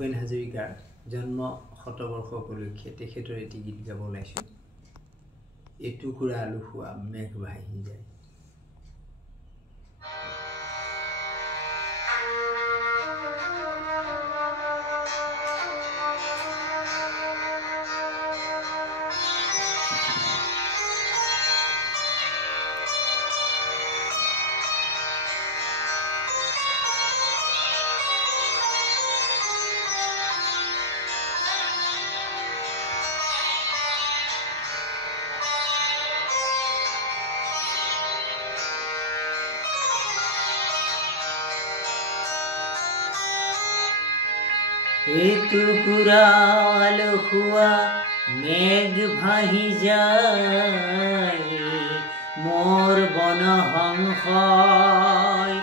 ভূপেন হাজৰিকাৰ জন্ম শতবৰ্ষ উপলক্ষে তেখেতৰ এটি গীত গাব ওলাইছোঁ। এটুকুৰা আলু খোৱা মেঘ ভাহি যায়। এটুকুৰা আলু খোৱা মেঘ ভাহি যায়, মোৰ বন সংশয়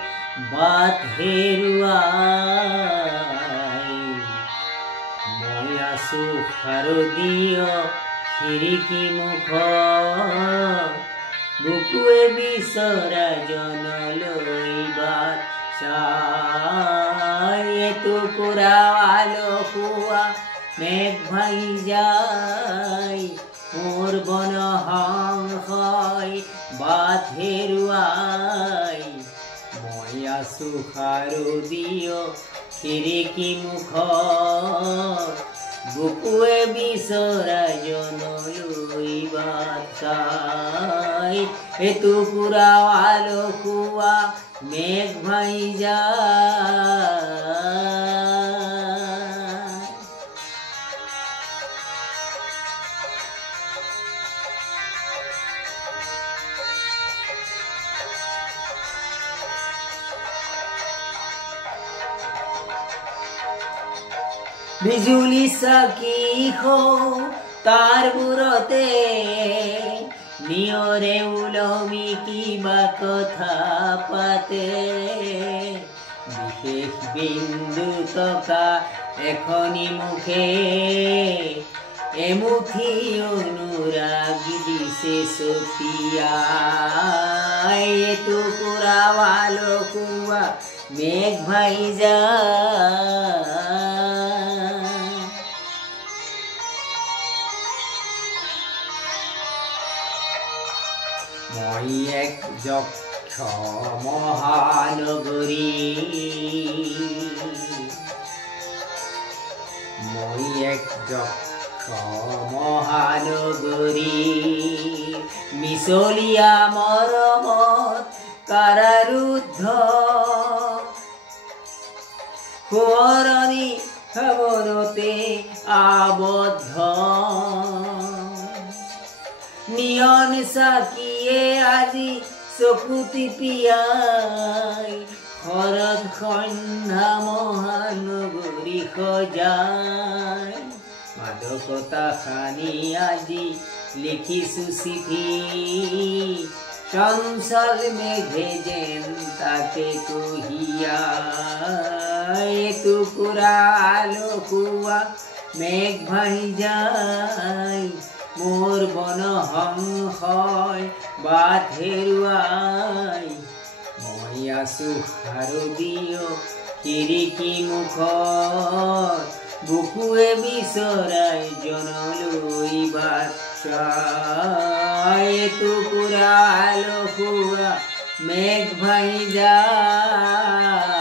বাট হেৰুৱাই। মই আছো শাৰদীয় খিৰিকী মুখত, বুকুৱে বিচৰা জনলৈ বাট চাই। এটুকুৰা আলু খোৱা মেঘ ভাহি যায়, মোৰ বন সংশয় বাট হেৰুৱাই। মই আছো শাৰদীয় খিৰিকী মুখত, বুকুৱে বিচৰা জনলৈ বাট চাই। এটুকুৰা আলু খোৱা মেঘ ভাহি যায়। বিজুলী চাকি তাৰবোৰতে নিয়ৰে ওলমি কিবা কথা পাতে। বিশেষ বিন্দু থকা এখনি মুখে এমুঠি অনুৰাগ দিছে ছটিয়াই। এটুকুৰা আলু খোৱা মেঘ ভাহি যায়। মই এক যক্ষ মহানগৰী, মই এক যক্ষ মহানগৰী, মিছলীয়া মৰমত কাৰাৰুদ্ধ, সোঁৱৰণি খাবনতে আবদ্ধ। নিয়ন চাকিয়ে আজি চকু টিপিয়াই, শৰৎ সন্ধ্যা মহানগৰী সজাই। মাদকতা সানি আজি লিখিছো চিঠি, চঞ্চল মেঘে যেন তাকে কঢ়িয়াই। এটুকুৰা আলু খোৱা মেঘ ভাহি যায়, মোৰ বন সংশয় বাট হেৰুৱাই। মই আছো শাৰদীয় খিৰিকী মুখত, বুকুৱে বিচৰাই জনলৈ বাট চাই। এটুকুৰা আলু খোৱা মেঘ ভাহি যায়।